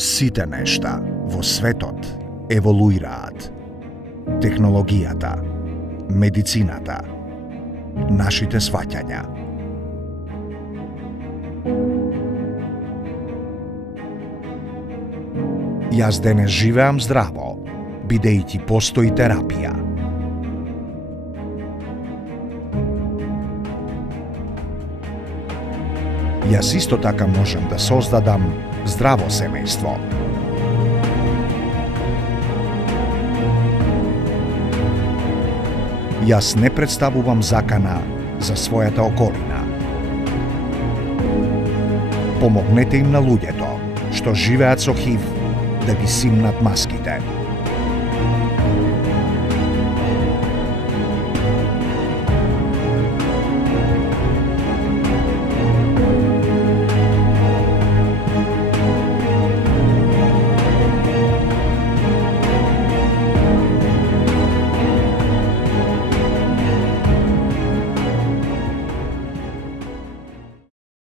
Сите нешта во светот еволуираат. Технологијата, медицината, нашите сваќања. Јас денес живеам здраво, бидејќи постои терапија. Јас исто така можам да создадам здраво семејство. Јас не представувам закана за својата околина. Помогнете им на луѓето што живеат со ХИВ да ги симнат маските.